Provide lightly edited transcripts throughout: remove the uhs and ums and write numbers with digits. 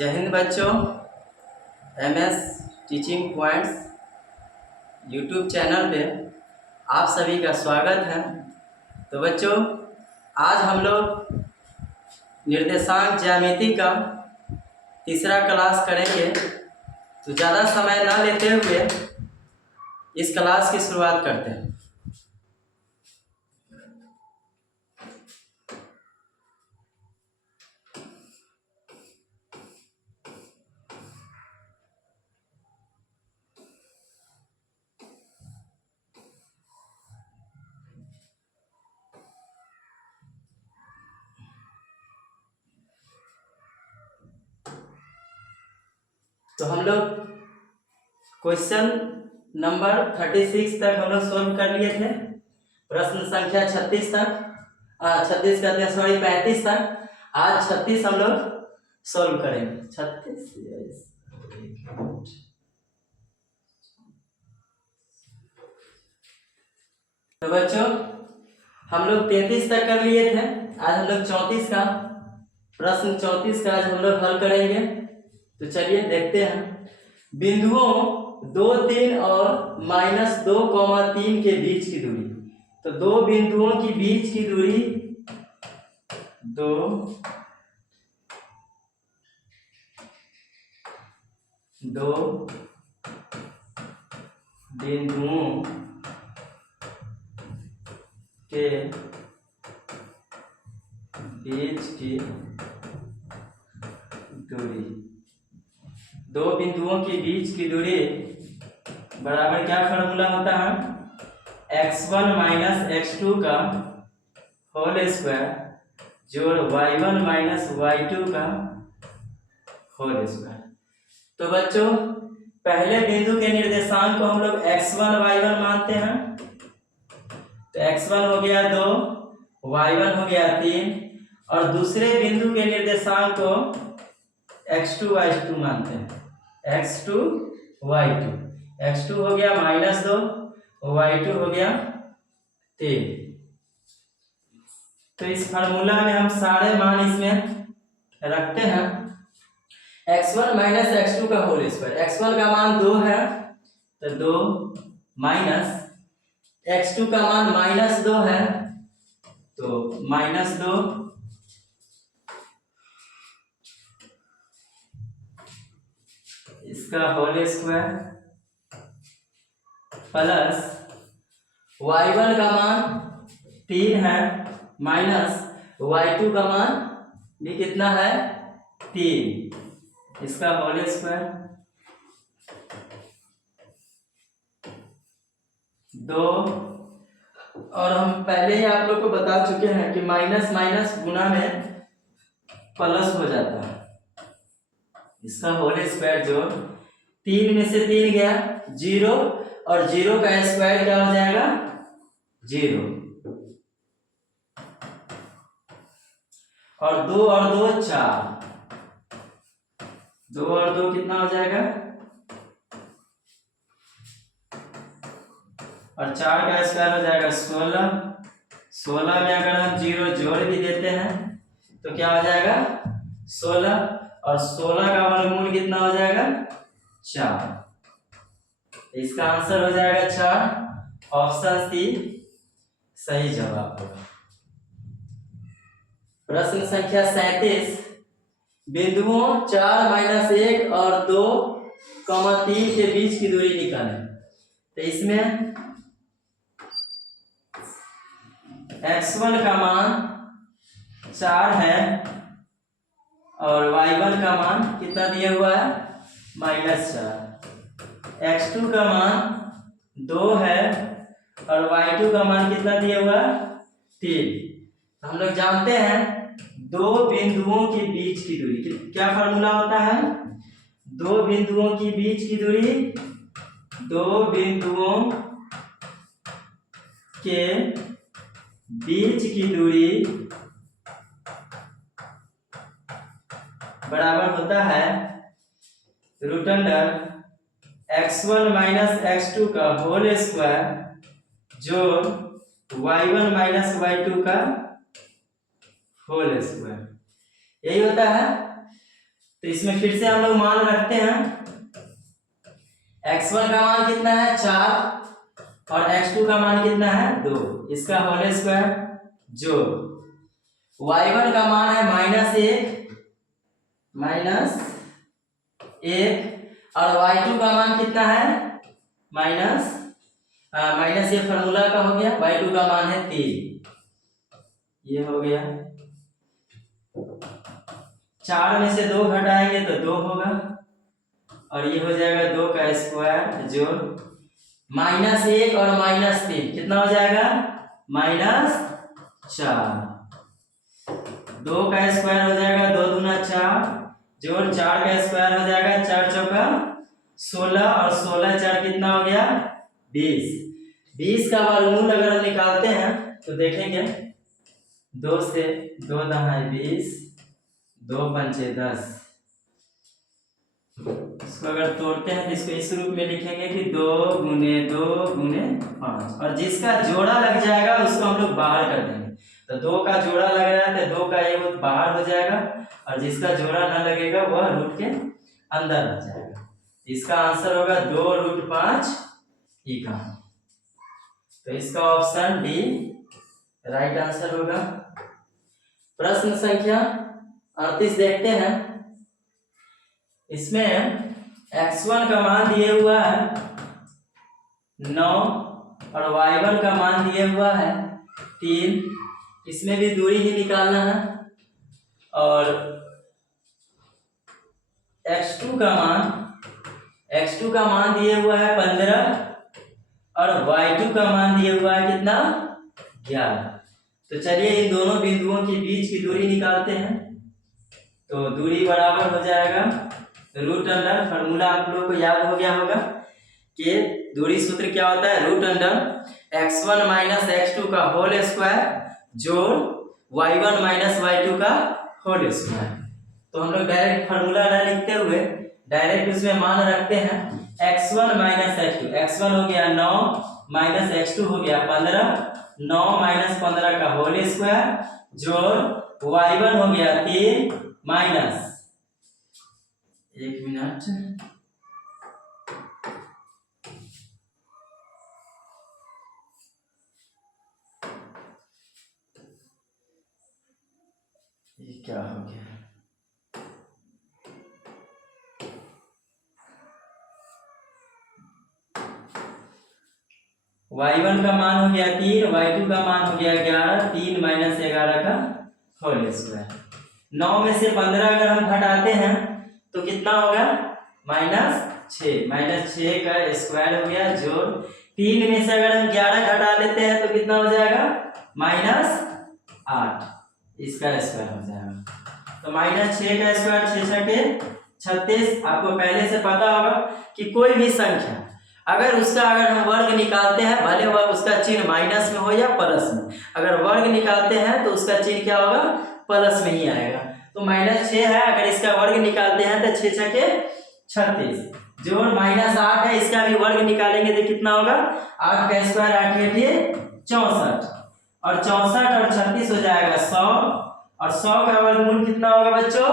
जय हिंद बच्चों। MS teaching points YouTube channel पे आप सभी का स्वागत है। तो बच्चों, आज हम लोग निर्देशांक ज्यामिति का तीसरा क्लास करेंगे। तो ज़्यादा समय ना लेते हुए इस क्लास की शुरुआत करते हैं। तो हम लोग क्वेश्चन नंबर 36 तक हम लोग सोल्व कर लिए थे। प्रश्न संख्या 36 तक 36 कहते हैं, सॉरी 35 तक। आज 36 हम लोग सोल्व करेंगे। 36 तो बच्चों, हम लोग 33 तक कर लिए थे। आज हम लोग 34 का प्रश्न 34 का आज हम लोग हल करेंगे। तो चलिए देखते हैं। बिंदुओं 2, 3 और -2, 3 के बीच की दूरी। तो दो बिंदुओं की बीच की दूरी, दो बिंदुओं के बीच की दूरी, दो बिंदुओं के बीच की दूरी बराबर क्या फॉर्मूला होता है? x1 - x2 का होल स्क्वायर जोड़ y1 - y2 का होल स्क्वायर। तो बच्चों, पहले बिंदु के निर्देशांक को हम लोग x1 y1 मानते हैं। तो x1 हो गया 2, y1 हो गया 3 और दूसरे बिंदु के निर्देशांक को x2 y2 मानते हैं। x2 y2, x2 हो गया -2, y2 हो गया 3। तो इस फार्मूला में हम सारे मान इसमें रखते हैं। x1 - x2 का होल स्क्वायर, x1 का मान 2 है तो 2 माइनस x2 का मान -2 है तो -2 इसका होल स्क्वायर प्लस y1 का मान 3 है माइनस y2 का मान भी कितना है? 3, इसका होल स्क्वायर 2। और हम पहले ही आप लोग को बता चुके हैं कि माइनस माइनस गुना में प्लस हो जाता है। इसका होल स्क्वायर जो 3 में से 3 गया 0 और 0 का स्क्वायर क्या हो जाएगा? 0 और 2 और 2 4, 2 और 2 कितना हो जाएगा? और 4 का स्क्वायर हो जाएगा 16। 16 में अगर हम 0 जोड़ भी देते हैं तो क्या हो जाएगा? 16 और 16 का वर्गमूल कितना हो जाएगा? 4। इसका आंसर हो जाएगा 4। ऑप्शन सी सही जवाब होगा। प्रश्न संख्या 37, बिंदुओं 4 - 1 और 2, 3 के बीच की दूरी निकालें। तो इसमें x1 का मान 4 है और y1 का मान कितना दिया हुआ है? -4। x2 का मान 2 है और y2 का मान कितना दिया हुआ है? 3। हम लोग जानते हैं दो बिंदुओं के बीच की दूरी क्या फॉर्मूला होता है? दो बिंदुओं की बीच की दूरी, दो बिंदुओं के बीच की दूरी बराबर होता है √अंडर x1 - x2 का होल स्क्वायर जोड़ y1 - y2 का होल स्क्वायर। यही होता है तो इसमें फिर से हम लोग मान रखते हैं। x1 का मान कितना है 4 और x2 का मान कितना है 2, इसका होल स्क्वायर जो y1 का मान है -1 और y2 का मान कितना है माइनस ये फार्मूला का हो गया, y2 का मान है 3, ये हो गया। 4 में से 2 घटाएंगे तो 2 होगा और ये हो जाएगा 2 का स्क्वायर जोड़ -1 और -3 कितना हो जाएगा -4। 2 का स्क्वायर हो जाएगा 2 दूना 4 जोड़ 4 का स्क्वायर हो जाएगा 4 चौका 16 और 16 4 कितना हो गया 20। 20 का वर्गमूल अगर हम निकालते हैं तो देखेंगे 2 से 2 दहाई 20, 2 पंचे 10। इसको अगर तोड़ते हैं तो इसको इस रूप में लिखेंगे कि 2 गुने 2 गुने 5 और जिसका जोड़ा लग जाएगा उसको हम लोग बाहर कर देंगे। तो 2 का जोड़ा लग रहा है तो 2 का ये बाहर हो जाएगा और जिसका जोड़ा ना लगेगा वह रूट के अंदर आ जाएगा। इसका आंसर होगा 2√5 इकाई। तो इसका ऑप्शन डी राइट आंसर होगा। प्रश्न संख्या 38 देखते हैं। इसमें x1 का मान दिए हुआ है 9 और y1 का मान दिए हुआ है 3। इसमें भी दूरी ही निकालना है और x2 का मान दिए हुआ है 15 और y2 का मान दिए हुआ है कितना 11। तो चलिए इन दोनों बिंदुओं के बीच की दूरी निकालते हैं। तो दूरी बराबर हो जाएगा रूट अंडर, फार्मूला आप लोगों को याद हो गया होगा कि दूरी सूत्र क्या होता है रूट अंडर x1 - x2 का होल स्क्वायर जोड़ y1 - y2 का होल स्क्वायर। तो हम लोग डायरेक्ट फार्मूला ना लिखते हुए डायरेक्ट उसमें मान रखते हैं x1 - x2। x1 हो गया 9 माइनस x2 हो गया 15, 9 - 15 का होल स्क्वायर जोड़ y1 हो गया 3 माइनस 1 मिनट ये क्या हो गया y1 का मान हो गया 3, y2 का मान हो गया 11, 3 - 11 का होल स्क्वायर। 9 में से 15 अगर हम घटाते हैं तो कितना होगा -6 का स्क्वायर हो गया जोड़ 3 में से अगर हम 11 घटा लेते हैं तो कितना हो जाएगा -8, इसका स्क्वायर हो जाएगा। तो -6 का स्क्वायर 6 के 36। आपको पहले से पता होगा कि कोई भी संख्या अगर हम वर्ग निकालते हैं भले वह उसका चिन्ह माइनस में हो या प्लस में, अगर वर्ग निकालते हैं तो उसका चिन्ह क्या होगा प्लस में ही आएगा। तो -6 है, अगर इसका वर्ग निकालते हैं तो 6 के 36 जोड़ -8 है, इसका भी वर्ग निकालेंगे तो कितना होगा 8 का स्क्वायर 8 8 64 और 64 और 36 हो जाएगा 100 और 100 का वर्गमूल कितना होगा बच्चों।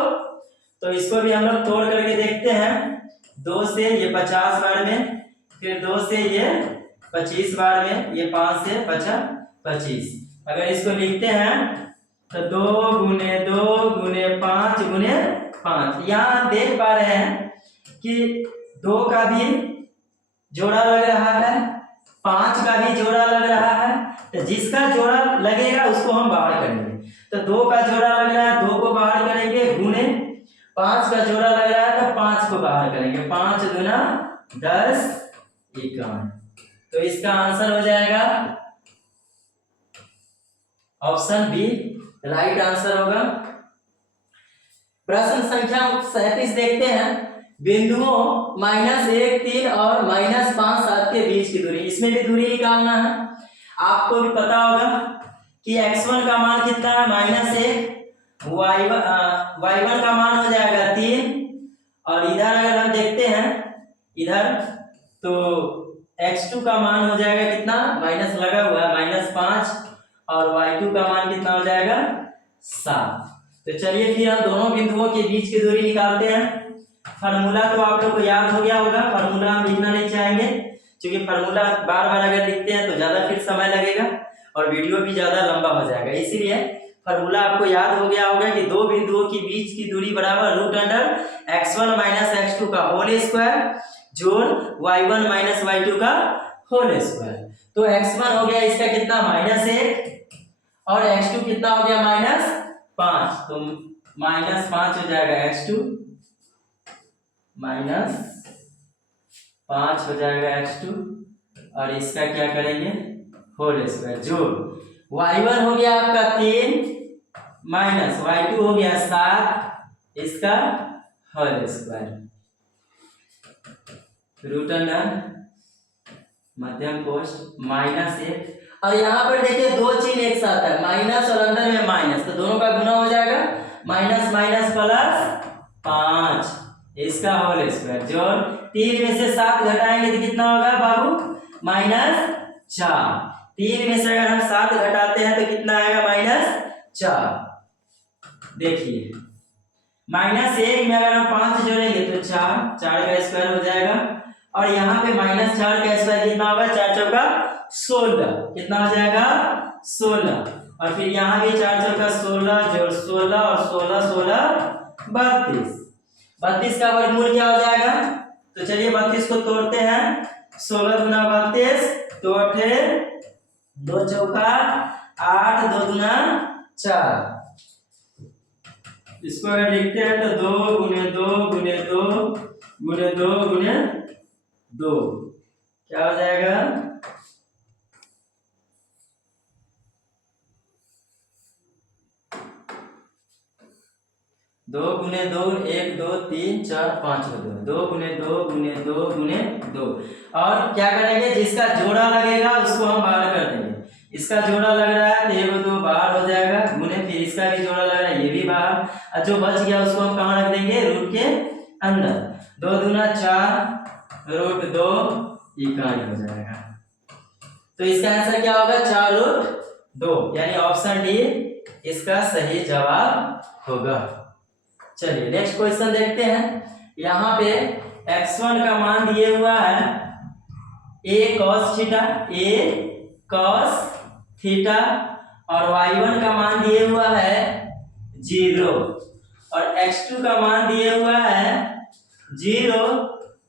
तो इसको भी हम लोग तोड़ करके देखते हैं। 2 से ये 50 बार में, फिर 2 से ये 25 बार में, ये 5 से 25। अगर इसको लिखते हैं तो 2 गुने 2 गुने 5 गुने 5। यहाँ देख पा रहे हैं कि 2 का भी जोड़ा लग रहा है, 5 का भी जोड़ा लग रहा है। तो जिसका जोड़ा लगेगा उसको हम बाहर करेंगे। तो 2 का जोड़ा लग रहा है 2 को बाहर करेंगे गुने 5 का जोड़ा लग रहा है तो 5 को बाहर करेंगे। 5 दूना 10 51। तो इसका आंसर हो जाएगा ऑप्शन बी राइट आंसर होगा। प्रश्न संख्या 37 देखते हैं। बिंदुओं -1 3 और -5 7 के बीच की दूरी, इसमें भी दूरी निकालना है। आपको भी पता होगा कि x1 का मान कितना है -1, y1 का मान हो जाएगा 3 और इधर अगर हम देखते हैं इधर तो x2 का मान हो जाएगा कितना माइनस लगा हुआ है -5 और y2 का मान कितना हो जाएगा 7। तो चलिए फिर हम दोनों बिंदुओं के बीच की दूरी निकालते हैं। फार्मूला तो आप लोग को याद हो गया होगा, फार्मूला हम लिखना नहीं चाहेंगे क्योंकि फार्मूला बार बार अगर लिखते हैं तो ज्यादा फिर समय लगेगा और वीडियो भी ज्यादा लंबा हो जाएगा। इसीलिए फार्मूला आपको याद हो गया होगा कि दो बिंदुओं के बीच की दूरी बराबर root under x1 minus x2 का होल स्क्वायर जोड़ y1 माइनस y2 का होल स्क्वायर। तो x1 हो गया इसका कितना -1 और x2 कितना हो गया -5, तो -5 हो जाएगा x2 -5 हो जाएगा x2 और इसका क्या करेंगे होल स्क्वायर जोड़ y1 हो गया आपका 3 माइनस y2 हो गया 7 इसका होल स्क्वायर रूट अंडर मध्यम कोष्ठ -1 और यहाँ पर देखिए दो चिन्ह एक साथ है, माइनस और अंदर में माइनस, तो दोनों का गुना हो जाएगा माइनस माइनस प्लस 5 इसका होल स्क्वायर जोड़ 3 में से 7 घटाएंगे तो कितना होगा बाबू -4। 3 में से अगर हम 7 घटाते हैं तो कितना आएगा -4। देखिए -1 में अगर हम 5 जोड़ेंगे तो 4 का स्क्वायर हो जाएगा और यहाँ पे -4 का स्क्वायर कितना होगा 4 चौका 16 कितना हो जाएगा 16 और फिर यहाँ भी 4 चौका 16 जोड़ 16 और 16 16 32 का वर्गमूल क्या हो जाएगा। तो चलिए 32 को तोड़ते हैं 16 गुना 32 तो 2 चौका 8 2 गुना 4 इसको अगर लिखते हैं तो 2 गुने 2 गुने 2 गुने 2 गुने 2 क्या हो जाएगा 2 गुने 2 1 2 3 4 5 हो 2 गुने 2 गुने 2 गुने 2 और क्या करेंगे जिसका जोड़ा लगेगा उसको हम बाहर कर देंगे। इसका जोड़ा लग रहा है तो 1 2 बाहर हो जाएगा गुने फिर इसका भी जोड़ा लग रहा है ये भी बाहर और जो बच गया उसको हम कहाँ रख देंगे रूट के अंदर 2 दूना 4 रूट 2 इकाई हो जाएगा। तो इसका आंसर क्या होगा 4 रूट 2 यानी ऑप्शन डी इसका सही जवाब होगा। चलिए नेक्स्ट क्वेश्चन देखते हैं। यहाँ पे x1 का मान दिए हुआ है a cos थीटा और y1 का मान दिए हुआ है 0 और x2 का मान दिए हुआ है 0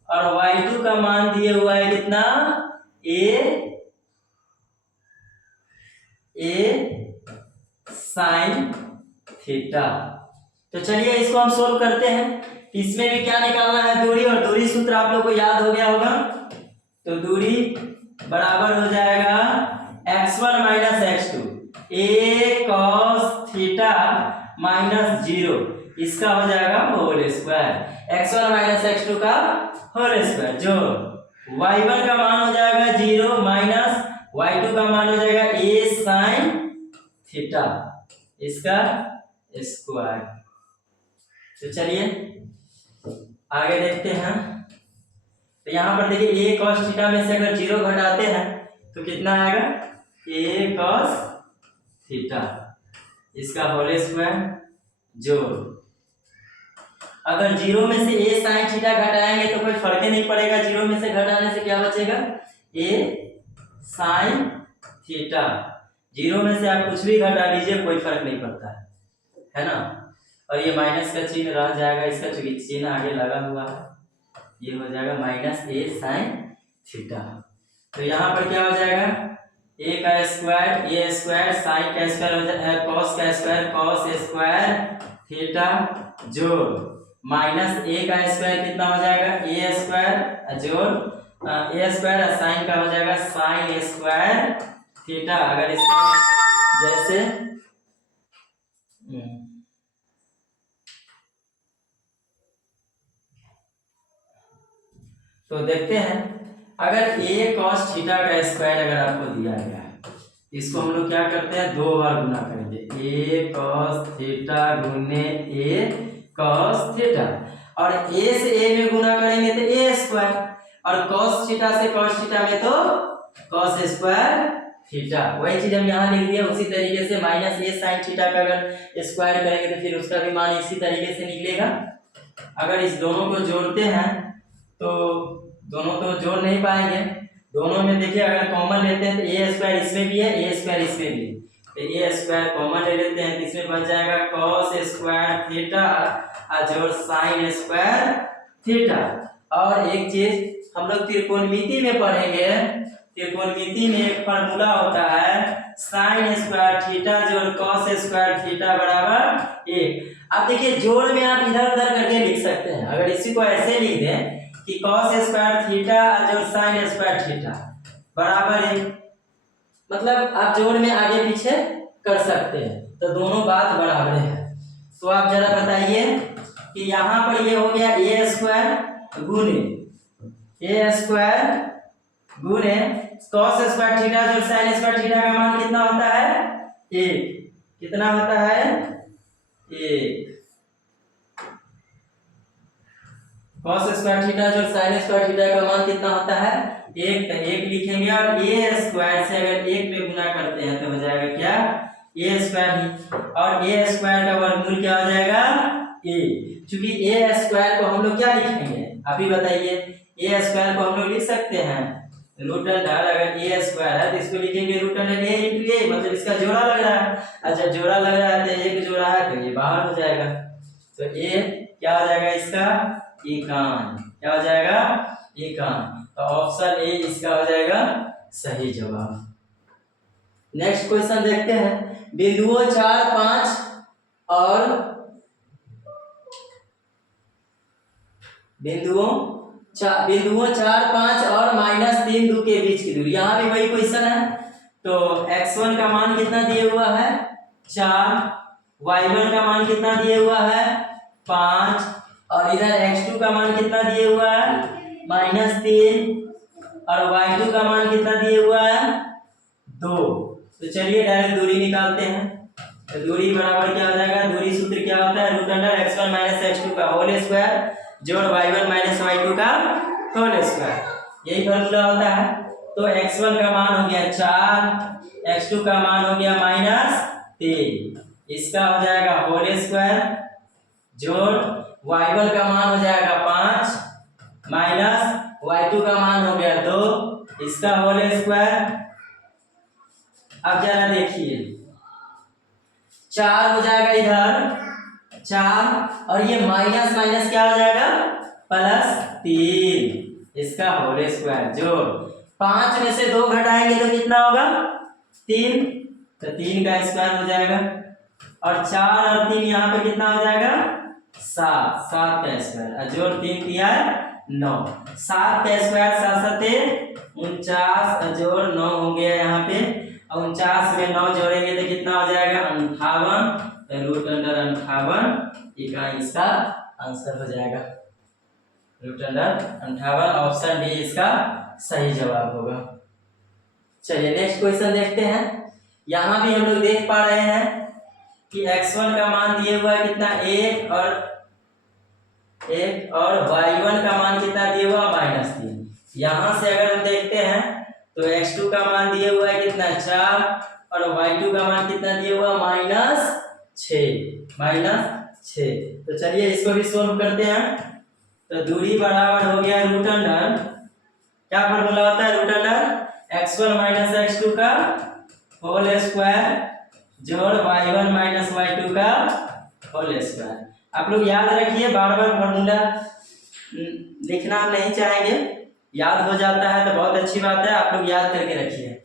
और y2 का मान दिए हुआ है कितना a sin थीटा। तो चलिए इसको हम सोल्व करते हैं। इसमें भी क्या निकालना है दूरी और दूरी सूत्र आप लोग को याद हो गया होगा। तो दूरी बराबर हो जाएगा x1 minus x2 a cos theta minus 0 इसका हो जाएगा whole square x1 minus x2 का होल स्क्वायर जो y1 का मान हो जाएगा 0 माइनस y2 का मान हो जाएगा a sin थीटा इसका स्क्वायर। तो चलिए आगे देखते हैं। तो यहाँ पर देखिए a cos थीटा में से अगर 0 घटाते हैं तो कितना आएगा a cos थीटा इसका होल स्क्वायर जो अगर 0 में से a sin थीटा घटाएंगे तो कोई फर्क ही नहीं पड़ेगा। 0 में से घटाने से क्या बचेगा a sin थीटा। 0 में से आप कुछ भी घटा लीजिए कोई फर्क नहीं पड़ता है ना। और ये माइनस का चिन्ह रह जाएगा इसका चूंकि चिन्ह आगे लगा हुआ है ये हो जाएगा माइनस a sin थीटा। तो यहाँ पर क्या हो जाएगा a का स्क्वायर साइन का स्क्वायर हो जाएगा cos का स्क्वायर cos स्क्वायर थीटा जोड़ माइनस a का स्क्वायर कितना हो जाएगा a स्क्वायर जोड़ a स्क्वायर साइन का हो जाएगा साइन स्क्वायर थीटा। अगर इसका जैसे तो देखते हैं अगर a cos थीटा का स्क्वायर अगर आपको दिया गया है इसको हम लोग क्या करते हैं 2 बार गुना करेंगे a cos थीटा गुने a cos थीटा और a से a में गुना करेंगे तो a स्क्वायर और cos थीटा से cos थीटा में तो cos स्क्वायर थीटा। वही चीज हम यहाँ लिख दिया। उसी तरीके से माइनस ए साइन थीटा का अगर स्क्वायर करेंगे तो फिर उसका भी मान इसी तरीके से निकलेगा। अगर इस दोनों को जोड़ते हैं तो दोनों तो जोड़ नहीं पाएंगे। दोनों में देखिए अगर कॉमन लेते हैं तो ए स्क्वायर इसमें भी है, ए स्क्वायर इसमें भी है, तो ए स्क्वायर कॉमन ले लेते हैं तो इसमें बच जाएगा कॉस स्क्वायर थीटा जोड़ साइन स्क्वायर थीटा। और एक चीज हम लोग त्रिकोणमिति में पढ़ेंगे, त्रिकोणमिति में एक फार्मूला होता है साइन स्क्वायर थीटा जोड़ कॉस स्क्वायर थीटा बराबर 1। अब देखिए जोड़ में आप इधर उधर करके लिख सकते हैं। अगर इसी को ऐसे लिख दें कि कॉस स्क्वायर थीटा जोड़ साइन स्क्वायर थीटा बराबर 1, मतलब आप जोड़ में आगे पीछे कर सकते हैं, तो दोनों बात बराबर है। तो आप जरा बताइए कि यहाँ पर ये हो गया ए स्क्वायर गुणे कॉस स्क्वायर थीटा जो साइन स्क्वायर थीटा का मान कितना होता है 1। कितना होता है 1। कॉस स्क्वायर थीटा जो साइन स्क्वायर थीटा का मान कितना होता है 1, तो 1 लिखेंगे और ए स्क्वायर से अगर 1 पे गुना करते हैं तो हो जाएगा क्या ए स्क्वायर ही, और ए स्क्वायर का वर्गमूल क्या हो जाएगा ए। क्योंकि ए स्क्वायर को हम लोग क्या लिखेंगे आप ही बताइए। ए स्क्वायर को हम लोग लिख सकते हैं रूट अंडर, अगर ए स्क्वायर है तो इसको लिखेंगे रूट अंडर ए इंटू ए, मतलब इसका जोड़ा लग रहा है। अच्छा जोड़ा लग रहा है तो एक जोड़ा है तो ये बाहर हो जाएगा, तो ए क्या हो जाएगा इसका एकान। क्या हो जाएगा एकान। तो ऑप्शन ए इसका हो जाएगा सही जवाब। नेक्स्ट क्वेश्चन देखते हैं। बिंदुओं 4, 5 और बिंदुओं 4, 5 और -3 2 के बीच की दूरी। यहाँ भी वही क्वेश्चन है। तो x1 का मान कितना दिया हुआ है 4, y1 का मान कितना दिया हुआ है 5, और इधर x2 का मान कितना दिया हुआ है -3, और y2 का मान कितना दिया हुआ है 2। तो चलिए डायरेक्ट दूरी निकालते हैं। तो दूरी बराबर क्या हो जाएगा, दूरी सूत्र क्या होता है रूट अंडर x1 - x2 का होल स्क्वायर जोड़ y1 - y2 का होल स्क्वायर, यही फॉर्मूला होता है। तो x1 का मान हो गया 4, x2 का मान हो गया -3, इसका हो जाएगा होल स्क्वायर जोड़ y1 का मान हो जाएगा 5 माइनस y2 का मान हो गया 2, इसका होल स्क्वायर। अब जरा देखिए 4 हो जाएगा इधर 4, और ये माइनस माइनस क्या हो जाएगा +3, इसका होल स्क्वायर जोड़ 5 में से 2 घटाएंगे तो कितना होगा 3, तो 3 का स्क्वायर हो जाएगा, और 4 और 3 यहाँ पे कितना हो जाएगा 7, 7 का स्क्वायर जोड़ 3 किया 9, 7 का स्क्वायर 7 7 49 जोड़ 9 हो गया यहाँ पे, और 49 में 9 जोड़ेंगे तो कितना हो जाएगा 58, रूट अंडर 58 इकाई इसका आंसर हो जाएगा। रूट अंडर 58 ऑप्शन डी इसका सही जवाब होगा। चलिए नेक्स्ट क्वेश्चन देखते हैं। यहाँ भी हम लोग देख पा रहे हैं कि x1 का मान दिया हुआ है कितना 1, और y1 का मान कितना दिया हुआ -3। यहाँ से अगर हम देखते हैं तो x2 का मान दिया हुआ है कितना 4, और y2 का मान कितना दिया हुआ -6। तो चलिए इसको भी सोल्व करते हैं। तो दूरी बराबर हो गया रूट अंडर, क्या फॉर्मूला होता है रूट अंडर x1 - x2 का होल स्क्वायर जोड़ y1 - y2 का होल स्क्वायर। आप लोग याद रखिए, बार बार फॉर्मूला लिखना हम नहीं चाहेंगे, याद हो जाता है तो बहुत अच्छी बात है, आप लोग याद करके रखिए।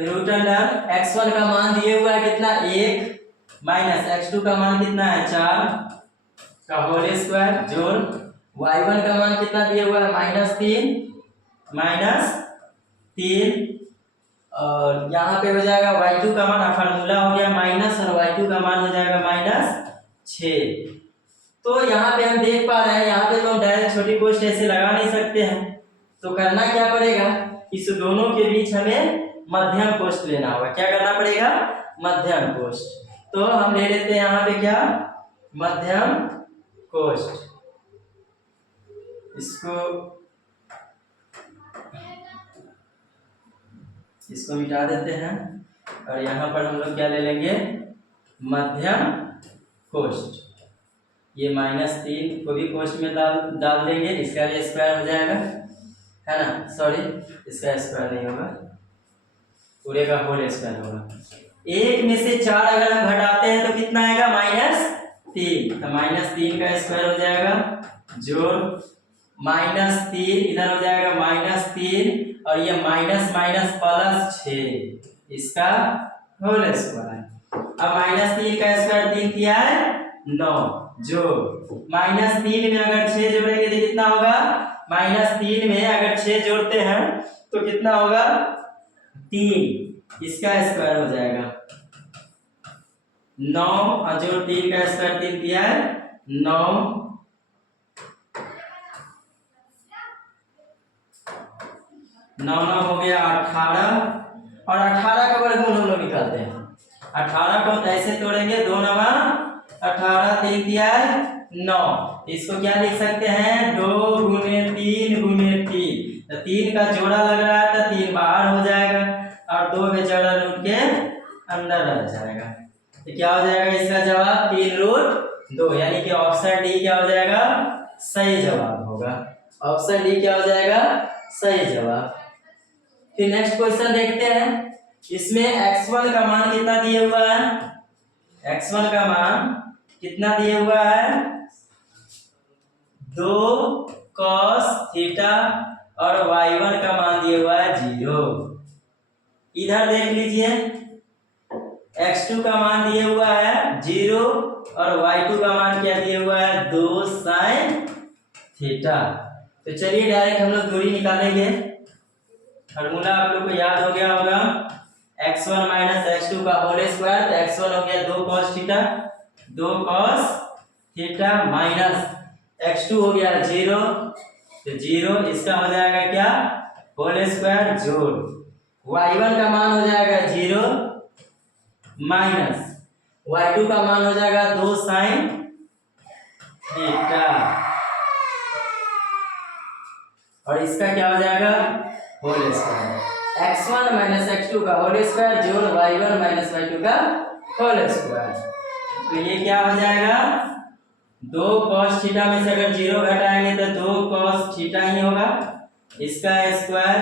रूट अंडर x1 का मान दिए हुआ है कितना 1 माइनस x2 का मान कितना है 4 का होल स्क्वायर जोड़ y1 का मान कितना दिया हुआ है -3, और यहाँ पे हो जाएगा y2 का मान, फार्मूला हो गया माइनस, और y2 का मान हो जाएगा -6। तो यहाँ पे हम देख पा रहे हैं, यहाँ पे तो हम डायरेक्ट छोटी कोष्ठ ऐसे लगा नहीं सकते हैं, तो करना क्या पड़ेगा, इस दोनों के बीच हमें मध्यम कोष्ठ लेना होगा। क्या करना पड़ेगा मध्यम कोष्ठ। तो हम ले लेते हैं यहाँ पे क्या मध्यम कोष्ठ, इसको इसको मिटा देते हैं और यहाँ पर हम लोग क्या ले लेंगे, मध्यम कोष्ठ। ये -3 को भी कोष्ठ में डाल देंगे, इसका भी स्क्वायर हो जाएगा, है ना। सॉरी, इसका स्क्वायर नहीं होगा, पूरे का होल स्क्वायर होगा। 1 में से 4 अगर हम घटाते हैं तो कितना आएगा, -3। तो -3 का स्क्वायर हो जाएगा, जोड़ -3 इधर हो जाएगा -3 और ये माइनस माइनस +6 इसका होल स्क्वायर। अब -3 का स्क्वायर 3 किया है 9, जो -3 में अगर 6 जोड़ेंगे तो कितना होगा, -3 में अगर 6 जोड़ते हैं तो कितना होगा, 3, इसका स्क्वायर हो जाएगा 9 और जो 3 का स्क्वायर 3 किया है 9, 9 9 हो गया 18 और 18 का वर्गमूल हम लोग निकालते हैं। 18 को ऐसे तोड़ेंगे, 2 9 18, 3 दिया है 9, इसको क्या लिख सकते हैं, 2 × 3 × 3। तो 3 का जोड़ा लग रहा है तो 3 बाहर हो जाएगा और 2 बेचारा रूट के अंदर रह जाएगा। तो क्या हो जाएगा इसका जवाब, 3√2, यानी कि ऑप्शन डी क्या हो जाएगा, सही जवाब होगा। ऑप्शन डी क्या हो जाएगा, सही जवाब। फिर नेक्स्ट क्वेश्चन देखते हैं। इसमें x1 का मान कितना दिया हुआ है, x1 का मान कितना दिया हुआ है, 2 cos थीटा और y1 का मान दिया हुआ है 0। इधर देख लीजिए, x2 का मान दिया हुआ है 0 और y2 का मान क्या दिया हुआ है, 2 sin थीटा। तो चलिए डायरेक्ट हम लोग दूरी निकालेंगे। फार्मूला आप लोग को याद हो गया होगा, x1 - x2 का होल स्क्वायर। तो x1 हो गया 2 cos theta, 2 cos theta minus x2 हो गया 0, तो 0 इसका हो जाएगा क्या, होल स्क्वायर, जोड़ y1 का मान हो जाएगा 0 माइनस y2 का मान हो जाएगा 2 sin थीटा और इसका क्या हो जाएगा, होल स्क्वायर। x1 - x2 का होल स्क्वायर जोड़ y1 - y2 का होल स्क्वायर। तो ये क्या हो जाएगा, 2 cos थीटा में से अगर 0 घटाएंगे तो 2 cos थीटा ही होगा, इसका स्क्वायर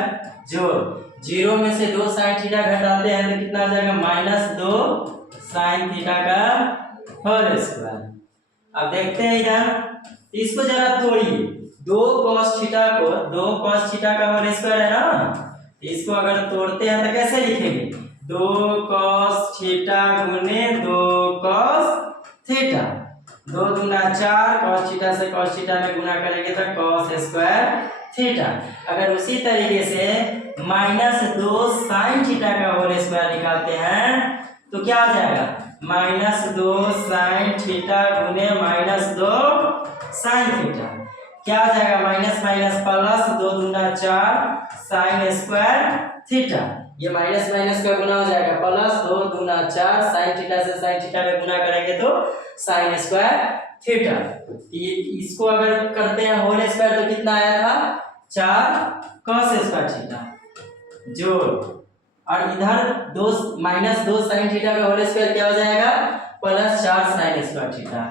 जोड़ 0 में से 2 sin थीटा घटाते हैं तो कितना हो जाएगा, -2 sin थीटा का होल स्क्वायर। अब देखते हैं इधर, इसको जरा तोड़िए, 2 cos थीटा को, 2 cos थीटा का होल स्क्वायर है ना, इसको अगर तोड़ते हैं तो कैसे लिखेंगे, 2 cos थीटा गुने 2 cos थीटा, 2 दूना 4, cos थीटा से cos थीटा में गुना करेंगे तो cos स्क्वायर थीटा। अगर उसी तरीके से -2 sin थीटा का होल स्क्वायर निकालते हैं तो क्या आ जाएगा, -2 sin थीटा गुने -2 sin थीटा, क्या आ जाएगा, माइनस माइनस प्लस, 2 दूना 4 sin स्क्वायर थीटा। ये माइनस माइनस का गुना हो जाएगा प्लस, 2 दूना 4 sin थीटा से sin थीटा में गुना करेंगे तो sin स्क्वायर थीटा। ये इसको अगर करते हैं होल स्क्वायर तो कितना आया था, 4 cos स्क्वायर थीटा, जोड़ और इधर 2 -2 sin थीटा का होल स्क्वायर क्या हो जाएगा, +4 sin स्क्वायर थीटा,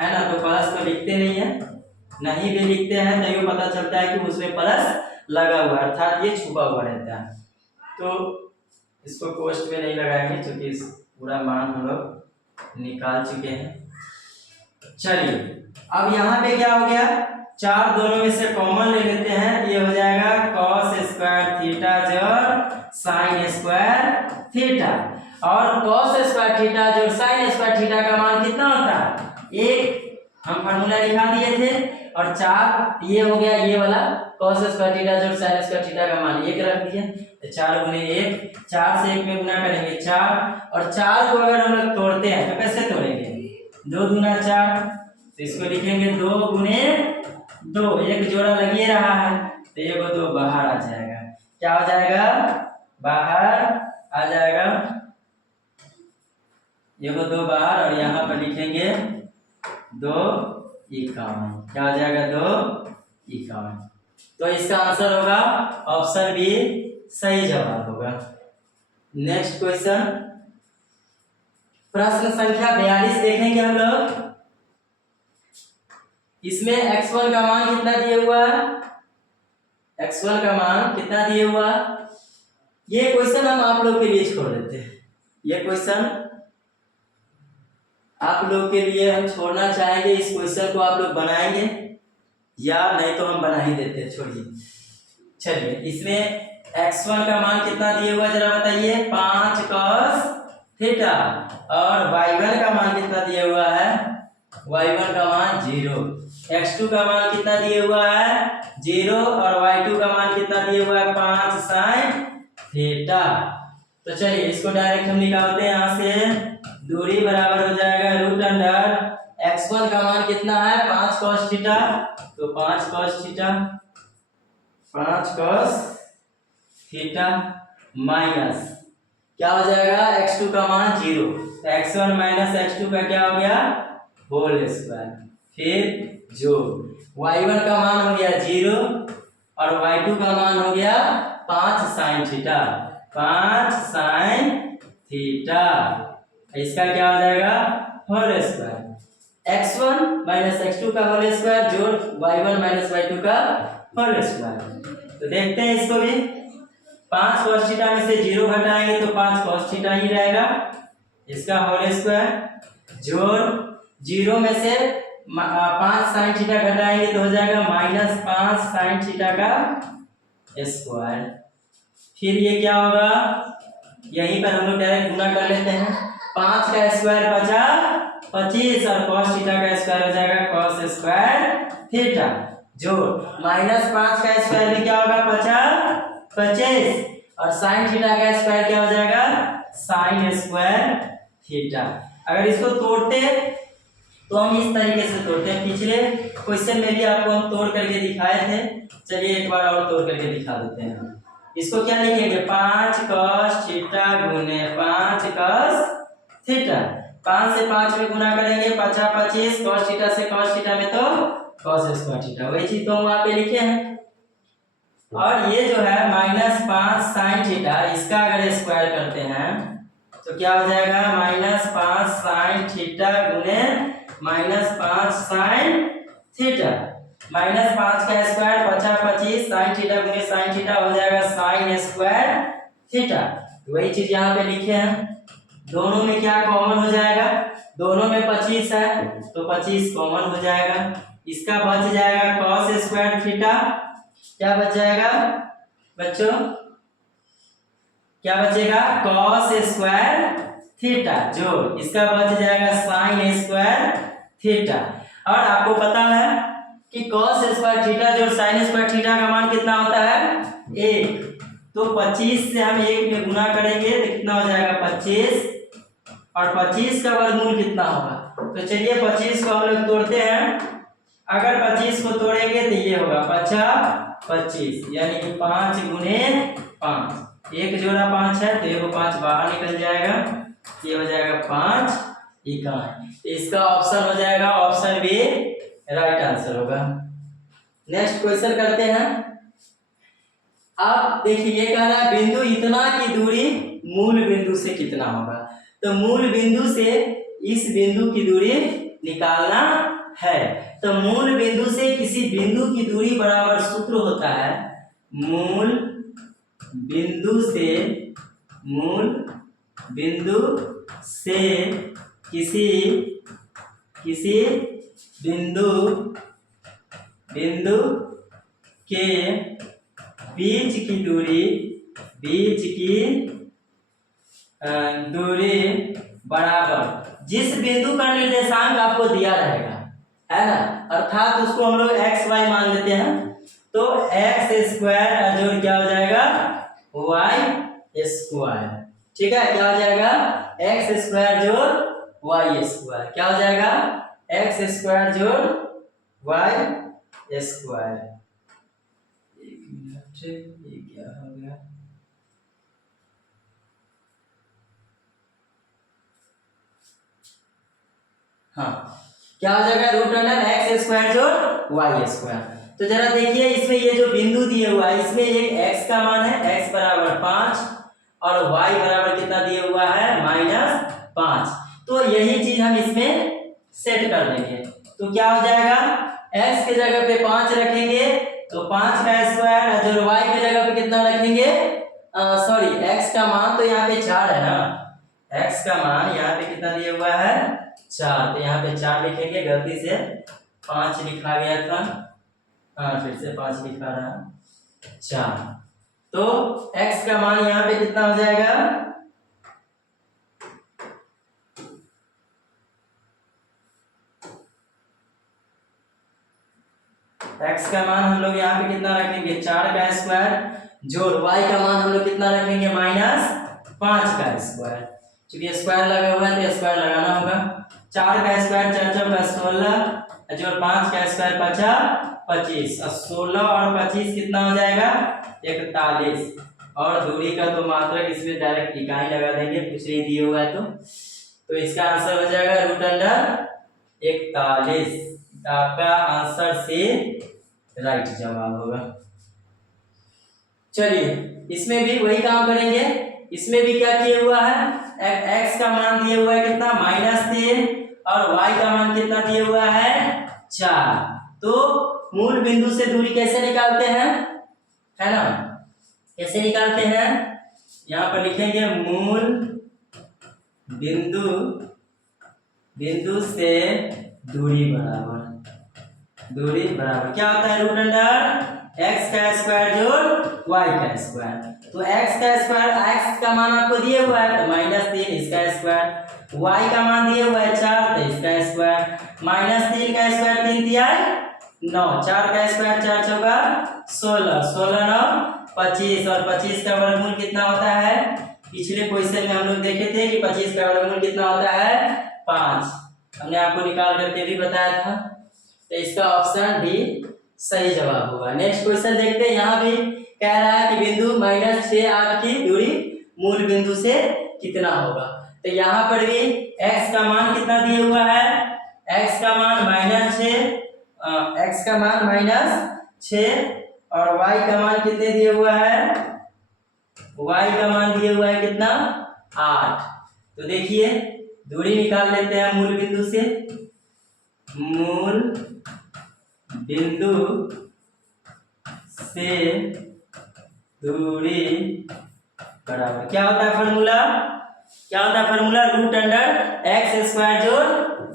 है ना। तो प्लस तो लिखते नहीं है, नहीं भी लिखते हैं तो ये पता चलता है कि उसमें प्लस लगा हुआ है, अर्थात ये छुपा हुआ रहता है। तो इसको कोष्ठ में नहीं लगाएंगे क्योंकि इस पूरा मान हम लोग निकाल चुके हैं। चलिए अब यहाँ पे क्या हो गया, 4 दोनों में से कॉमन ले लेते हैं, ये हो जाएगा cos स्क्वायर थीटा जोड़ sin स्क्वायर थीटा, और cos स्क्वायर थीटा जोड़ sin स्क्वायर थीटा का मान कितना होता है, 1। हम फार्मूला निकाल दिए थे, और 4 ये हो गया, ये वाला cos स्क्वायर थीटा जोड़ sin स्क्वायर थीटा का मान 1 रख दिए, तो 4 गुने 1, 4 से 1 में गुना करेंगे 4, और 4 को अगर हम लोग तोड़ते हैं तो कैसे तोड़ेंगे, 2 दूना 4, तो इसको लिखेंगे 2 गुने 2, एक जोड़ा लगी रहा है तो ये 2 बाहर आ जाएगा, क्या हो जाएगा, बाहर आ जाएगा, ये 2 बाहर, और यहाँ पर लिखेंगे 2 51, क्या हो जाएगा, 2 51। तो इसका आंसर होगा ऑप्शन बी, सही जवाब होगा। नेक्स्ट क्वेश्चन, प्रश्न संख्या 42 देखेंगे हम लोग। इसमें x1 का मान कितना दिया हुआ है, x1 का मान कितना दिया हुआ। ये क्वेश्चन हम आप लोग के लिए छोड़ देते हैं, ये क्वेश्चन आप लोग के लिए हम छोड़ना चाहेंगे। इस क्वेश्चन को आप लोग बनाएंगे या नहीं तो हम बना ही देते हैं, छोड़िए। चलिए, इसमें x1 का मान कितना दिया हुआ जरा बताइए, 5 cos थीटा, और y1 का मान कितना दिया हुआ है, y1 का मान 0, x2 का मान कितना दिया हुआ है 0, और y2 का मान कितना दिया हुआ है 5 sin थीटा। तो चलिए इसको डायरेक्ट हम निकालते हैं यहाँ से। दूरी बराबर हो जाएगा रूट अंडर x1 का मान कितना है 5 cos थीटा, तो 5 cos theta, 5 cos theta minus क्या हो जाएगा x2 का मान 0, x1 माइनस x2 का क्या हो गया होल स्क्वायर, फिर जो y1 का मान हो गया 0 और y2 का मान हो गया 5 sin थीटा, 5 sin थीटा, इसका क्या हो जाएगा whole square, x1 minus x2 का होल स्क्वायर जोड़ y1 माइनस y2 का होल स्क्वायर। तो देखते हैं इसको भी, 5 cos थीटा में से 0 घटाएंगे तो 5 cos थीटा ही रहेगा, इसका होल स्क्वायर जोड़ 0 में से 5 sin थीटा घटाएंगे तो हो जाएगा माइनस 5 sin थीटा का स्क्वायर। फिर ये क्या होगा, यहीं पर हम लोग डायरेक्ट गुना कर लेते हैं, 5 का स्क्वायर बचा 25 और cos थीटा का स्क्वायर हो जाएगा cos स्क्वायर थीटा, जो माइनस 5 का स्क्वायर भी क्या होगा 25 और sin थीटा का स्क्वायर क्या हो जाएगा sin स्क्वायर थीटा। अगर इसको तोड़ते तो हम इस तरीके से तोड़ते हैं, पिछले क्वेश्चन में भी आपको हम तोड़ करके दिखाए थे। चलिए एक बार और तोड़ करके दिखा देते हैं। इसको क्या लिखेंगे 5 cos थीटा गुने 5 cos थीटा, 5 से 5 में गुना करेंगे 5 25, cos थीटा से cos थीटा में तो cos स्क्वायर थीटा, वही चीज तो हम वहां पे लिखे हैं। और ये जो है माइनस 5 sin थीटा, इसका अगर स्क्वायर करते हैं तो क्या हो जाएगा माइनस 5 sin थीटा गुने माइनस 5 sin थीटा, माइनस 5 का स्क्वायर 50 25 sin थीटा गुने sin थीटा हो जाएगा sin स्क्वायर थीटा। वही चीज यहाँ पे लिखे हैं, दोनों में क्या कॉमन हो जाएगा, दोनों में 25 है तो 25 कॉमन हो जाएगा, इसका बच जाएगा cos स्क्वायर थीटा, क्या बच जाएगा बच्चों, क्या बचेगा cos स्क्वायर थीटा, जो इसका बच जाएगा sin स्क्वायर थीटा। और आपको पता है कि cos स्क्वायर थीटा जो sin स्क्वायर थीटा का मान कितना होता है 1, तो 25 से हम 1 में गुना करेंगे तो कितना हो जाएगा 25, और 25 का वर्गमूल कितना होगा, तो चलिए 25 को हम लोग तोड़ते हैं। अगर 25 को तोड़ेंगे तो ये होगा 50 25, यानी कि 5 गुने 5, 1 जोड़ा 5 है तो ये 5 बाहर निकल जाएगा, ये हो जाएगा 5 इकाई, इसका ऑप्शन हो जाएगा ऑप्शन बी राइट आंसर होगा। नेक्स्ट क्वेश्चन करते हैं। आप देखिए ये कह रहा है बिंदु इतना की दूरी मूल बिंदु से कितना होगा, तो मूल बिंदु से इस बिंदु की दूरी निकालना है। तो मूल बिंदु से किसी बिंदु की दूरी बराबर सूत्र होता है, मूल बिंदु से किसी बिंदु के बीच की दूरी बराबर जिस बिंदु का निर्देशांक आपको दिया रहेगा, है ना, अर्थात उसको हम लोग एक्स वाई मान लेते हैं, तो एक्स स्क्वायर जोड़ क्या हो जाएगा वाई स्क्वायर, ठीक है, क्या हो जाएगा एक्स स्क्वायर जोड़ वाई स्क्वायर, क्या हो जाएगा एक्स स्क्वायर जोड़ वाई स्क्वायर। एक मिनट, ये क्या हो गया, हाँ क्या हो जाएगा रूट अंडर एक्स स्क्वायर जोड़ वाई स्क्वायर। तो जरा देखिए इसमें ये जो बिंदु दिए हुआ है इसमें एक x का मान है x बराबर 5 और y बराबर कितना दिया हुआ है -5। तो यही चीज हम इसमें सेट कर देंगे। तो क्या हो जाएगा, x के जगह पे 5 रखेंगे तो 5 का स्क्वायर, और y के जगह पे कितना रखेंगे, सॉरी x का मान तो यहाँ पे 4 है ना, x का मान यहाँ पे कितना दिया हुआ है 4, तो यहाँ पे 4 लिखेंगे, गलती से 5 लिखा गया था, हाँ फिर से 5 लिखा रहा 4। तो x का मान यहाँ पे कितना हो जाएगा, x का मान हम लोग यहाँ पे कितना रखेंगे 4 का स्क्वायर, जोड़ y का मान हम लोग कितना रखेंगे -5 का स्क्वायर। क्योंकि स्क्वायर लगा हुआ है तो स्क्वायर लगाना होगा। 4 का स्क्वायर 4 4 का 16, जोड़ 5 का स्क्वायर 25, और 16 और 25 कितना हो जाएगा 41। और दूरी का तो मात्रक इसमें डायरेक्ट इकाई लगा देंगे, कुछ नहीं दिया हुआ है तो इसका आंसर हो जाएगा √41। आपका आंसर से राइट जवाब होगा। चलिए इसमें भी वही काम करेंगे। इसमें भी क्या किया हुआ है, x का मान दिया हुआ है कितना -3, और y का मान कितना दिया हुआ है 4। तो मूल बिंदु से दूरी कैसे निकालते हैं, है ना, कैसे निकालते हैं, यहाँ पर लिखेंगे मूल बिंदु से दूरी बराबर क्या होता है √x का स्क्वायर जोड़ y का स्क्वायर। तो x का स्क्वायर, x का मान आपको दिया हुआ है तो -3 इसका स्क्वायर, y का मान दिया हुआ है 4 तो इसका स्क्वायर, -3 का स्क्वायर 3 दिया है 9, 4 का स्क्वायर 4 चौका 16, 16 9 25, और 25 का वर्गमूल कितना होता है, पिछले क्वेश्चन में हम लोग देखे थे कि 25 का वर्गमूल कितना होता है 5, हमने आपको निकाल करके भी बताया था। तो इसका ऑप्शन डी सही जवाब होगा। नेक्स्ट क्वेश्चन देखते हैं। यहाँ भी कह रहा है कि बिंदु -6 8 की दूरी मूल बिंदु से कितना होगा। तो यहाँ पर भी x का मान कितना दिया हुआ है, x का मान -6, x का मान -6, और y का मान कितने दिया हुआ है, y का मान दिया हुआ है कितना 8। तो देखिए दूरी निकाल लेते हैं मूल बिंदु से। मूल बिंदु से दूरी बराबर क्या होता है फार्मूला, √x² जोड़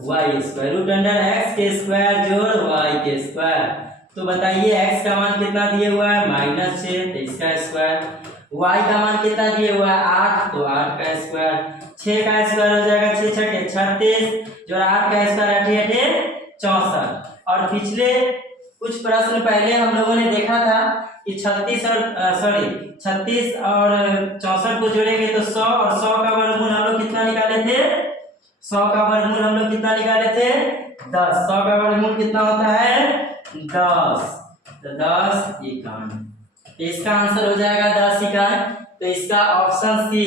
y स्क्वायर, √x² जोड़ y स्क्वायर। तो बताइए x का मान कितना दिया हुआ है -6 तो इसका स्क्वायर, y का मान कितना दिया हुआ है 8 तो 8 का स्क्वायर, 6 का स्क्वायर हो जाएगा 6 6 36, जो 8 का स्क्वायर 8 8 64। और पिछले कुछ प्रश्न पहले हम लोगों ने देखा था कि 36 और 64 को जोड़ेंगे तो 100, और 100 का वर्गमूल हम लोग कितना निकाले थे, 100 का वर्गमूल हम लोग कितना निकाले थे 10, 100 का वर्गमूल कितना होता है 10, तो 10 इकाई, तो इसका आंसर हो जाएगा 10 इकाई। तो इसका ऑप्शन सी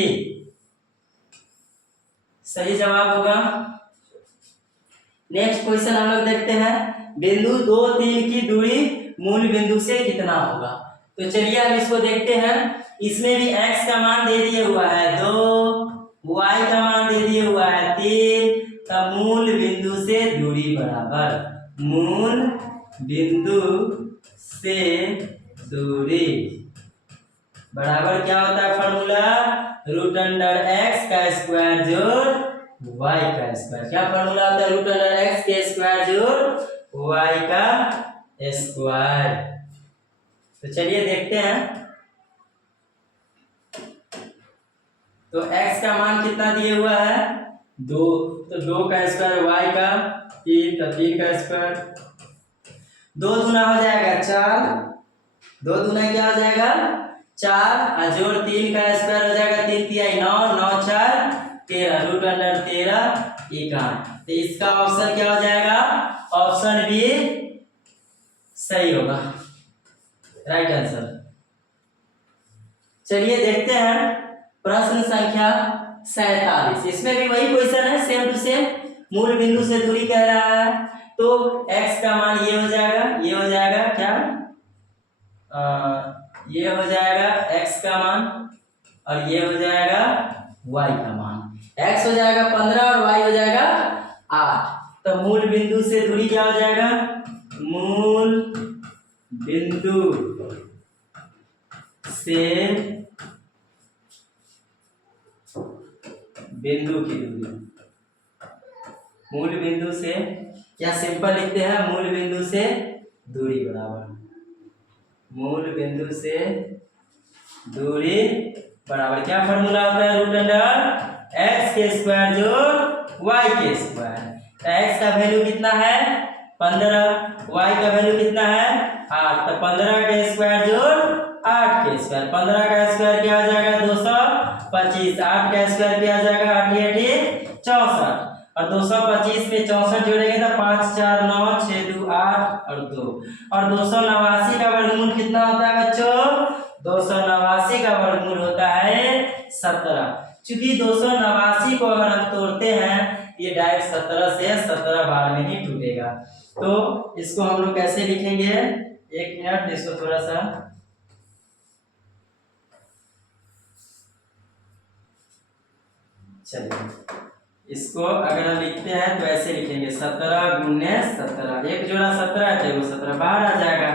सही जवाब होगा। नेक्स्ट क्वेश्चन हम लोग देखते हैं। बिंदु 2 3 की दूरी मूल बिंदु से कितना होगा। तो चलिए हम इसको देखते हैं। इसमें भी x का मान दे दिया हुआ है 2, y का मान दे दिया हुआ है 3, तब मूल बिंदु से दूरी बराबर, मूल बिंदु से दूरी बराबर क्या होता है फार्मूला, √x² जोड़ y का स्क्वायर। क्या फार्मूला होता है, √x² जोड़ y का स्क्वायर। तो चलिए देखते हैं। तो x का मान कितना दिया हुआ है 2, तो 2 का स्क्वायर, y का 3 तो 3 का स्क्वायर, 2 दूना हो जाएगा 4, 2 दूना क्या हो जाएगा 4, और जोड़ 3 का स्क्वायर हो जाएगा 3 3 9 9 4 13, √13 इकाई। तो इसका ऑप्शन क्या हो जाएगा, ऑप्शन बी सही होगा, राइट आंसर। चलिए देखते हैं प्रश्न संख्या 47। इसमें भी वही क्वेश्चन है, सेम टू सेम, मूल बिंदु से दूरी कह रहा है। तो x का मान ये हो जाएगा, ये हो जाएगा क्या, ये हो जाएगा x का मान, और ये हो जाएगा y का मान। x हो जाएगा 15 और y हो जाएगा 8। तो मूल बिंदु से दूरी क्या हो जाएगा? मूल बिंदु से बिंदु की दूरी, मूल बिंदु से, या सिंपल लिखते हैं मूल बिंदु से दूरी बराबर, मूल बिंदु से दूरी बराबर क्या फॉर्मूला होता है? रूट अंडर एक्स के स्क्वायर जोड़ वाई के स्क्वायर। तो एक्स का वैल्यू कितना है? 15, वाई का वैल्यू कितना है? 8। तो 15 का स्क्वायर जोड़ 8 के स्क्वायर, 15 का स्क्वायर क्या हो जाएगा? 225। 8 का स्क्वायर क्या हो जाएगा? 8 8 64, और 225 में 64 जोड़ेंगे तो 5 4 9 6 2 8 और 2, और 289 का वर्गमूल कितना होता है बच्चों? 289 का वर्गमूल होता है 17। चूंकि 289 को अगर हम तोड़ते हैं, ये डायरेक्ट 17 से 17 बार में ही टूटेगा। तो इसको हम लोग कैसे लिखेंगे? 1 मिनट, इसको थोड़ा सा चलिए, इसको अगर हम लिखते हैं तो ऐसे लिखेंगे 17 गुने 17, एक जोड़ा 17 है तो वो 17 बाहर आ जाएगा,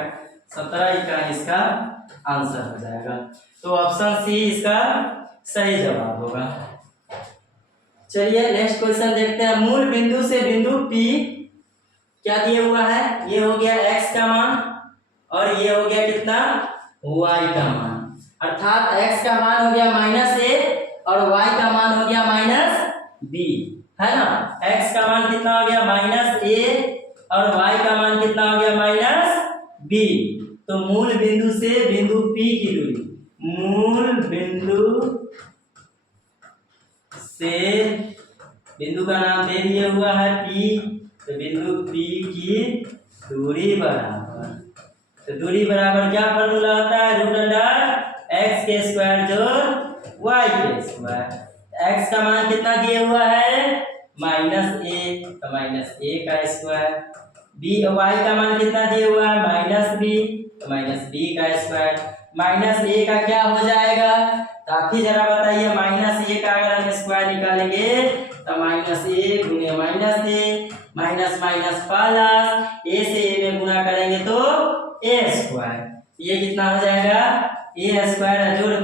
17 ही का इसका आंसर हो जाएगा। तो ऑप्शन सी इसका सही जवाब होगा। चलिए नेक्स्ट क्वेश्चन देखते हैं। मूल बिंदु से बिंदु P क्या दिया हुआ है? ये हो गया x का मान, और ये हो गया कितना? y का मान। अर्थात x का मान हो गया -a और y का मान हो गया -b, है ना। x का मान कितना हो गया? -a और y का मान कितना हो गया? -b। तो मूल बिंदु से बिंदु P की दूरी, मूल बिंदु से बिंदु का नाम दे दिया हुआ है P, तो बिंदु P की दूरी बराबर, तो दूरी बराबर क्या फॉर्मूला होता है? रूट अंडर एक्स के स्क्वायर जोड़ वाई के स्क्वायर। एक्स का मान कितना दिया हुआ है? -a, तो -a का स्क्वायर। b, y का मान कितना दिया हुआ है? -b, तो -b का स्क्वायर। -a का क्या हो जाएगा? तो आप ही जरा बताइए, -a का अगर हम स्क्वायर निकालेंगे तो -a गुने -a, minus minus plus, a से a में गुना करेंगे तो a स्क्वायर। ये कितना हो जाएगा? a स्क्वायर जोड़ -b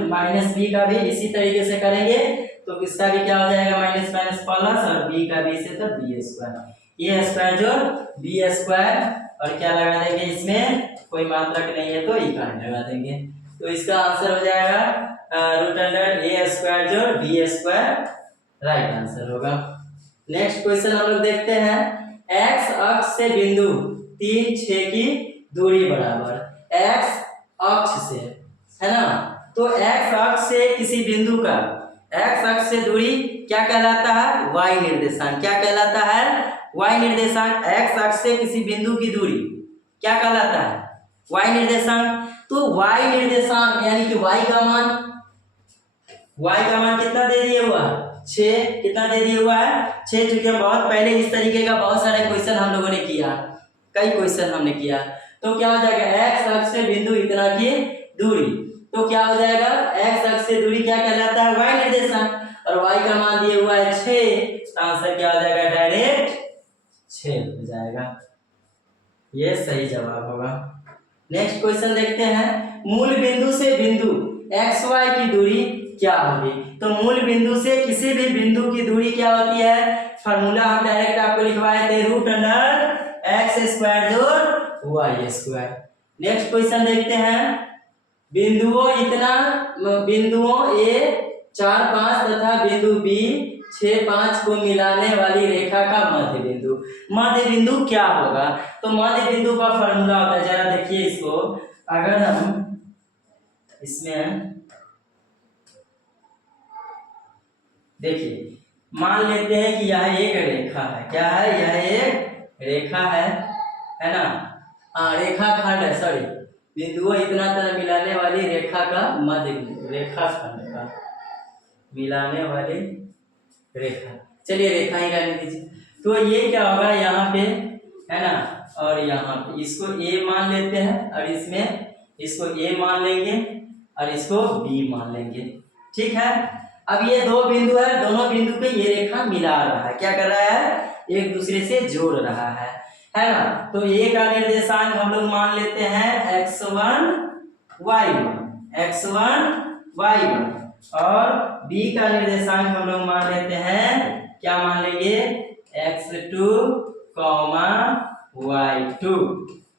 का भी इसी तरीके से करेंगे तो इसका भी क्या हो जाएगा? माइनस माइनस प्लस, और b का b से तो b स्क्वायर। a स्क्वायर जोड़ b स्क्वायर, और क्या लगा देंगे इसमें? कोई मात्रक नहीं है तो इकाई लगा देंगे। तो इसका आंसर हो जाएगा रूट अंडर a स्क्वायर जोड़ b स्क्वायर, राइट आंसर होगा। नेक्स्ट क्वेश्चन हम लोग देखते हैं। x अक्ष से बिंदु 3 6 की दूरी बराबर, x अक्ष से, है ना। तो x अक्ष से किसी बिंदु का, x अक्ष से दूरी क्या कहलाता है? y निर्देशांक। क्या कहलाता है? y निर्देशांक। x अक्ष से किसी बिंदु की दूरी क्या कहलाता है? y निर्देशांक। तो y निर्देशांक यानी कि y का मान कितना दे दिया हुआ? 6। कितना दे दिया हुआ है? 6। चूंकि हम बहुत पहले इस तरीके का बहुत सारे क्वेश्चन हम लोगों ने किया, कई क्वेश्चन हमने किया। तो क्या हो जाएगा? x अक्ष से बिंदु इतना की दूरी, तो क्या हो जाएगा? x अक्ष से दूरी क्या कहलाता है? y निर्देशांक, और y का मान दिया हुआ है 6, आंसर क्या हो जाएगा? डायरेक्ट 6 हो जाएगा। ये सही जवाब होगा। नेक्स्ट क्वेश्चन देखते हैं। मूल बिंदु से बिंदु xy की दूरी क्या होगी? तो मूल बिंदु से किसी भी बिंदु की दूरी क्या होती है? फॉर्मूला हम डायरेक्ट आपको लिखवाए थे, रूट अंडर एक्स स्क्वायर जोड़ वाई स्क्वायर। नेक्स्ट क्वेश्चन देखते हैं। बिंदुओं A 4 5 तथा बिंदु B 6 5 को मिलाने वाली रेखा का मध्य बिंदु, मध्य बिंदु क्या होगा? तो मध्य बिंदु का फॉर्मूला होता है, जरा देखिए इसको। अगर हम इसमें देखिए, मान लेते हैं कि यह एक रेखा है। क्या है? यह एक रेखा है ना। हाँ, रेखा खंड है, सॉरी, बिंदुओं इतना तरह मिलाने वाली रेखा का मध्य, रेखा खंड का मिलाने वाली रेखा। चलिए रेखा ही रहने दीजिए। तो ये क्या होगा यहाँ पे, है ना, और यहाँ पे इसको a मान लेते हैं, और इसमें इसको a मान लेंगे और इसको b मान लेंगे। ठीक है। अब ये दो बिंदु है, दोनों बिंदु पे ये रेखा मिला रहा है, क्या कर रहा है, एक दूसरे से जोड़ रहा है ना। तो ए का निर्देशांक हम लोग मान लेते हैं x1 y1, x1 y1, और बी का निर्देशांक हम लोग मान लेते हैं, क्या मान लेंगे, x2 y2।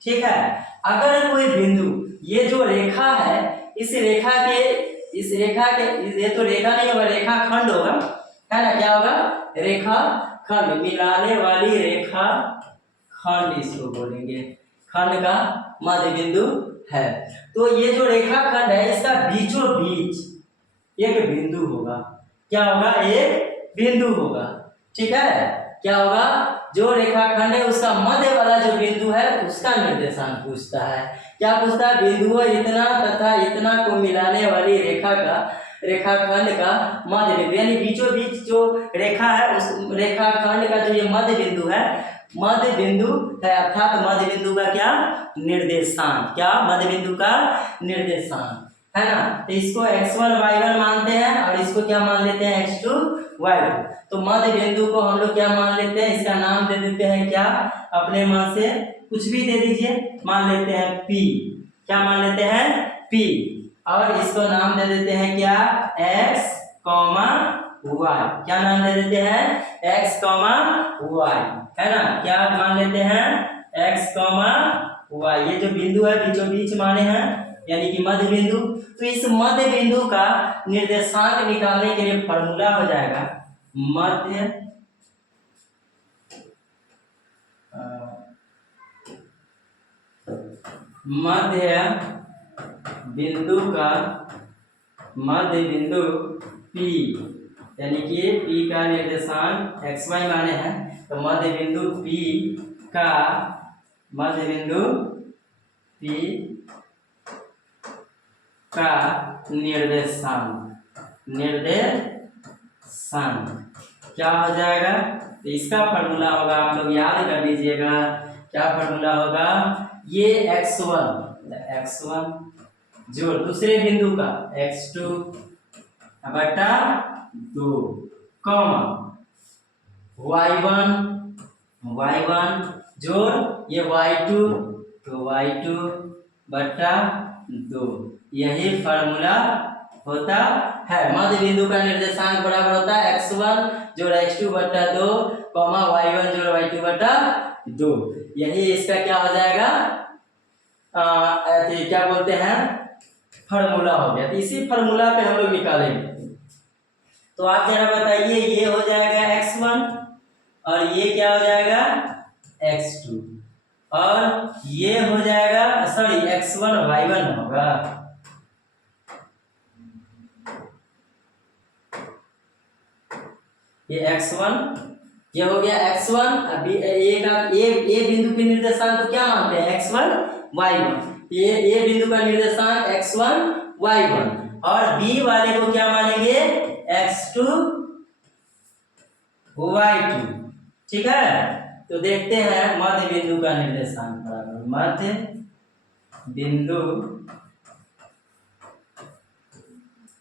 ठीक है। अगर कोई बिंदु, ये जो रेखा है, इस रेखा के ये तो रेखा नहीं होगा, रेखा खंड होगा, है ना, क्या होगा, रेखा खंड, मिलाने वाली रेखा खंड इसको बोलेंगे, खंड का मध्य बिंदु है। तो ये जो रेखा खंड है, इसका बीचों बीच एक बिंदु होगा, क्या होगा, एक बिंदु होगा। ठीक है। क्या होगा, जो रेखाखंड है उसका मध्य वाला जो बिंदु है उसका निर्देशांक पूछता है। क्या पूछता है, बिंदुओं इतना तथा इतना को मिलाने वाली रेखा का, रेखाखंड का मध्य बिंदु, यानी बीचों बीच जो रेखा है उस रेखाखंड का जो ये मध्य बिंदु है, मध्य बिंदु है, अर्थात मध्य बिंदु का क्या निर्देशांक, क्या मध्य बिंदु का निर्देशांक, है ना। तो इसको x1 y1 मानते हैं और इसको क्या मान लेते हैं, x2 y2। तो मध्य बिंदु को हम लोग क्या मान लेते हैं, इसका नाम दे देते हैं, क्या, अपने मन से कुछ भी दे दीजिए, मान लेते हैं P, क्या मान लेते हैं, P, और इसको नाम दे देते हैं क्या, x, y, क्या नाम दे देते हैं, x, y, है ना, क्या मान लेते हैं, x, y। ये जो बिंदु है बीचों बीच माने हैं, यानी कि मध्य बिंदु। तो इस मध्य बिंदु का निर्देशांक निकालने के लिए फॉर्मूला हो जाएगा मध्य बिंदु का मध्य बिंदु P, यानी कि P का निर्देशांक xy माने हैं, तो मध्य बिंदु P का मध्य बिंदु P का निर्देशांक क्या हो जाएगा, तो इसका फॉर्मूला होगा, आप लोग याद कर लीजिएगा, क्या फॉर्मूला होगा, ये x1 जोड़ दूसरे बिंदु का x2 बटा 2 y1 जोड़ ये y2, तो y2 बटा 2, यही फॉर्मूला होता है। मध्य बिंदु का निर्देशांक बराबर होता है x1 जोड़ x2 बटा 2, y1 जोड़ y2 बटा 2, यही इसका क्या हो जाएगा, क्या बोलते हैं, फॉर्मूला हो गया। तो इसी फॉर्मूला पे हम लोग निकालेंगे। तो आप जरा बताइए, ये हो जाएगा x1 और ये क्या हो जाएगा, x2, और ये हो जाएगा, सॉरी, x1 y1 होगा, ये x1, ये हो गया x1, अभी ए बिंदु के निर्देशांक को क्या मानते हैं, x1 y1, ये ए बिंदु का निर्देशांक x1 y1, और बी वाले को क्या मानेंगे, x2 y2। ठीक है। तो देखते हैं मध्य बिंदु का निर्देशांक बराबर मध्य बिंदु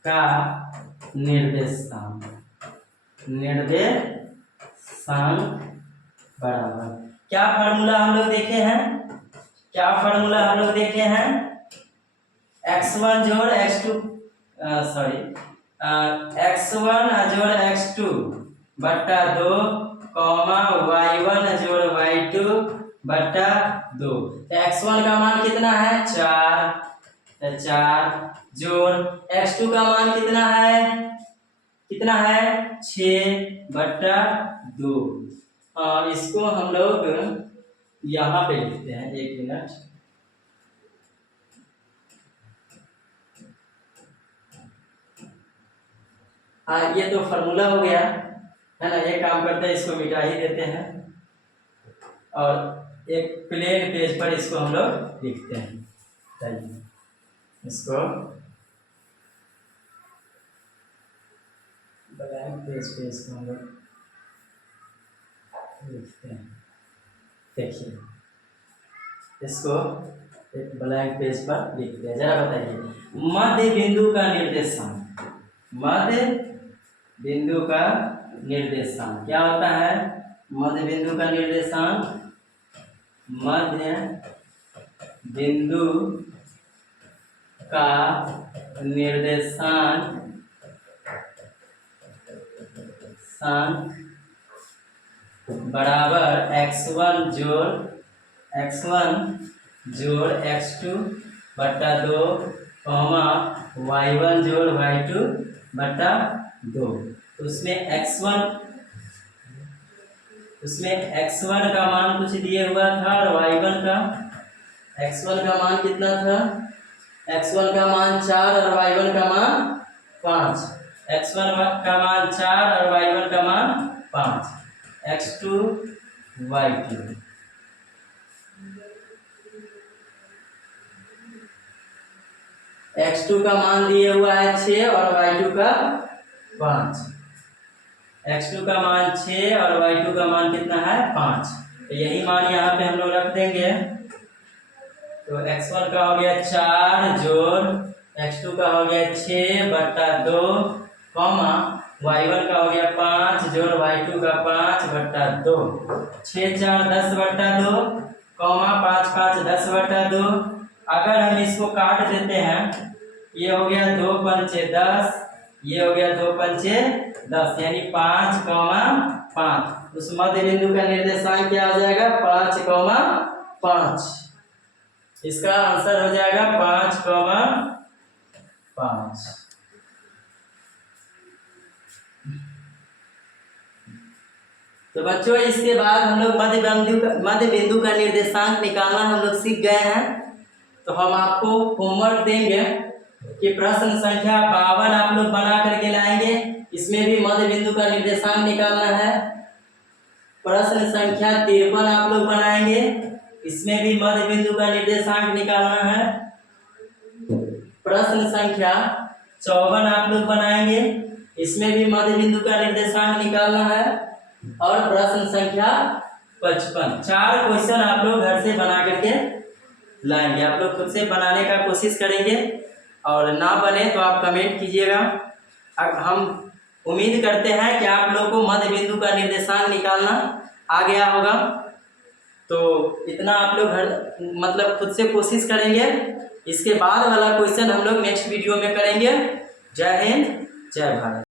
का निर्देशांक बराबर, क्या फार्मूला हम लोग देखे हैं, x1 जोड़ x2, सॉरी, x1 जोड़ x2 बटा 2, y1 जोड़ y2 बटा 2। तो x1 का मान कितना है, 4, तो 4 जोड़ x2 का मान कितना है 6 बटा 2। इसको हम लोग यहाँ पे लिखते हैं, 1 मिनट, हाँ, ये तो फॉर्मूला हो गया, है ना। ये काम करते हैं, इसको मिटा ही देते हैं और एक प्लेन पेज पर इसको हम लोग लिखते हैं। इसको ब्लैंक पेज पे इसको हम लोग लिखते हैं। देखिए, इसको एक ब्लैंक पेज पर लिखते हैं। जरा बताइए, मध्य बिंदु का निर्देशांक, मध्य बिंदु का निर्देशांक क्या होता है? मध्य बिंदु का निर्देशांक मध्य बिंदु का निर्देशांक बराबर x1 जोड़ x2 बटा 2 कॉमा y1 जोड़ y2 बटा 2। उसमें x1 का मान कुछ दिए हुआ था और y1 का x1 का मान कितना था? x1 का मान 4 और y1 का मान 5। x1 का मान 4 और y1 का मान 5। x2 y2 x2 का मान दिए हुआ है 6 और y2 का 5। x2 का मान 6 और y2 का मान कितना है? 5। तो यही मान यहाँ पे हम लोग रख देंगे। तो x1 का हो गया 4 जोड़ x2 का हो गया 6 बटा 2 कॉमा y1 का हो गया 5 जोड़ y2 का 5 बटा 2। 6 4 10 बटा 2 कॉमा 5 5 10 बटा 2। अगर हम इसको काट देते हैं, ये हो गया 2 पंचे 10, ये हो गया 2 पंचे 10, यानी 5 कॉमा 5। उस मध्य बिंदु का निर्देशांक क्या हो जाएगा? 5 कॉमा 5। इसका आंसर हो जाएगा 5 कॉमा 5। तो बच्चों इसके बाद हम लोग मध्य बिंदु का निर्देशांक निकालना हम लोग सीख गए हैं। तो हम आपको होमवर्क देंगे कि प्रश्न संख्या 52 आप लोग बना करके लाएंगे। इसमें भी मध्य बिंदु का निर्देशांक निकालना है। प्रश्न संख्या 53 आप लोग बनाएंगे, इसमें भी मध्य बिंदु का निर्देशांक निकालना है। प्रश्न संख्या 54 आप लोग बनाएंगे, इसमें भी मध्य बिंदु का निर्देशांक निकालना है। और प्रश्न संख्या 55 4 क्वेश्चन आप लोग घर से बना करके लाएंगे। आप लोग खुद से बनाने का कोशिश करेंगे और ना बने तो आप कमेंट कीजिएगा। अब हम उम्मीद करते हैं कि आप लोग को मध्य बिंदु का निर्देशांक निकालना आ गया होगा। तो इतना आप लोग घर खुद से कोशिश करेंगे। इसके बाद वाला क्वेश्चन हम लोग नेक्स्ट वीडियो में करेंगे। जय हिंद, जय भारत।